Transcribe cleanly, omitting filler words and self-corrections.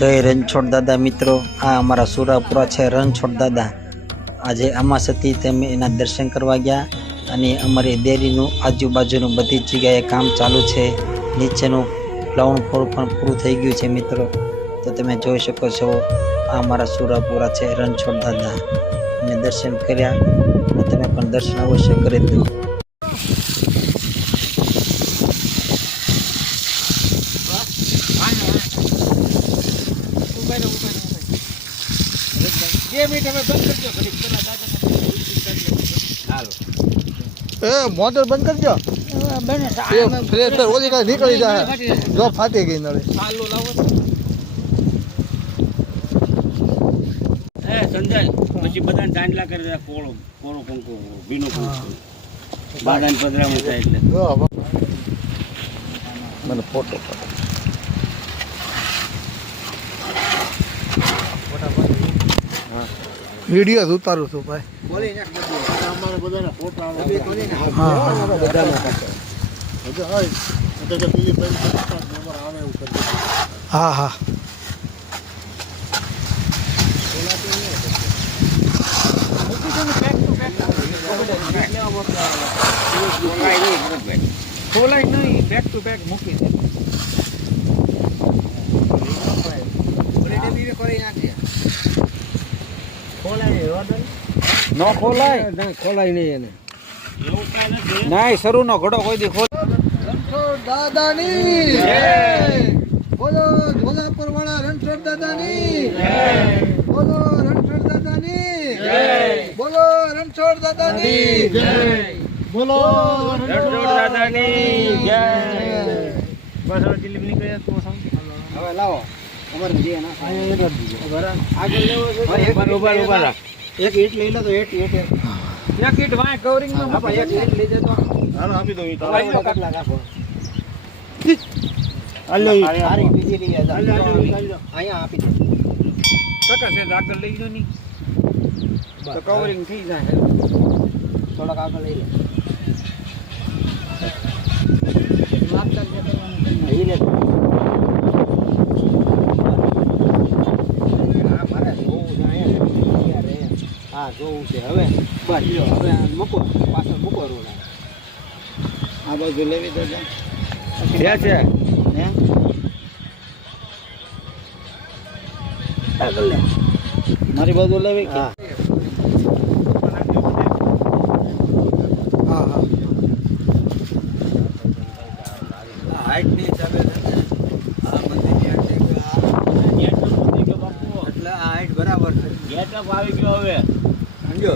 જય રણછોડ દાદા મિત્રો, આ અમારા સુરાપુરા છે રણછોડ દાદા. આજે અમાસ હતી તેમ એના દર્શન કરવા ગયા અને અમારી ડેરીનું આજુબાજુનું બધી જગ્યાએ કામ ચાલુ છે. નીચેનું ગ્રાઉન્ડ ફ્લોર પણ પૂરું થઈ ગયું છે મિત્રો. તો તમે જોઈ શકો છો આ અમારા સુરાપુરા છે રણછોડ દાદા. અમે દર્શન કર્યા અને તમે પણ દર્શન અવશ્ય કરી દો. મોટર બંધ કરજો. ઓલી કાંઈ નીકળી જાય જો ફાટી ગઈ નળે. સંજય પછી બધા દાંડલા કરી દે કોળો કોળો કંકો ભીનો કંકો બાદાન પધરામાં થાય એટલે મને ફોટો વિડીયો જ ઉતારું છું ભાઈ. અમારે બધાના ફોટા હા હા ખોલાય નહીં, બેક ટુ બેક મૂકી દે. નો ખોલાય ખોલાય નહીં એને ના શરૂ નો ઘડો કોઈ દી ખોલ. રણછોડ દાદાની જય બોલો. ઢોલાપુર વાળા રણછોડ દાદાની જય બોલો. રણછોડ દાદાની જય બોલો. રણછોડ દાદાની જય બોલો. રણછોડ દાદાની જય. બસ હવે જલેબી નીકળે તો હવે લાવો અમારે જે ના આગળ લેવો છે બરોબર ઉભા રાખ. એક ઈટ લઈ લો તો એક ઈટ વાય કવરિંગ માં બાપા એક ઈટ લઈ જતો હાલો આપી દો ઈટ આલો કેટલા રાખો આલો સારી બીજી લઈ આલો અહીંયા આપી દો કાકા છે આગળ લઈ લો ની તો કવરિંગ થઈ જાય. થોડોક આગળ લઈ લો માપ તક જતો ઈ લે. હા જોવું છે હવે બસ લ્યો હવે મૂકો પાછળ મૂકો રોડ આ બાજુ લેવી દો છે છે હે આગળ લે મારી બાજુ લેવી કે હા હા હા હાઈટ ની હિસાબે આ બધી એટલે આ હાઈટ બરાબર છે. ગેટઅપ આવી ગયો હવે સમજો.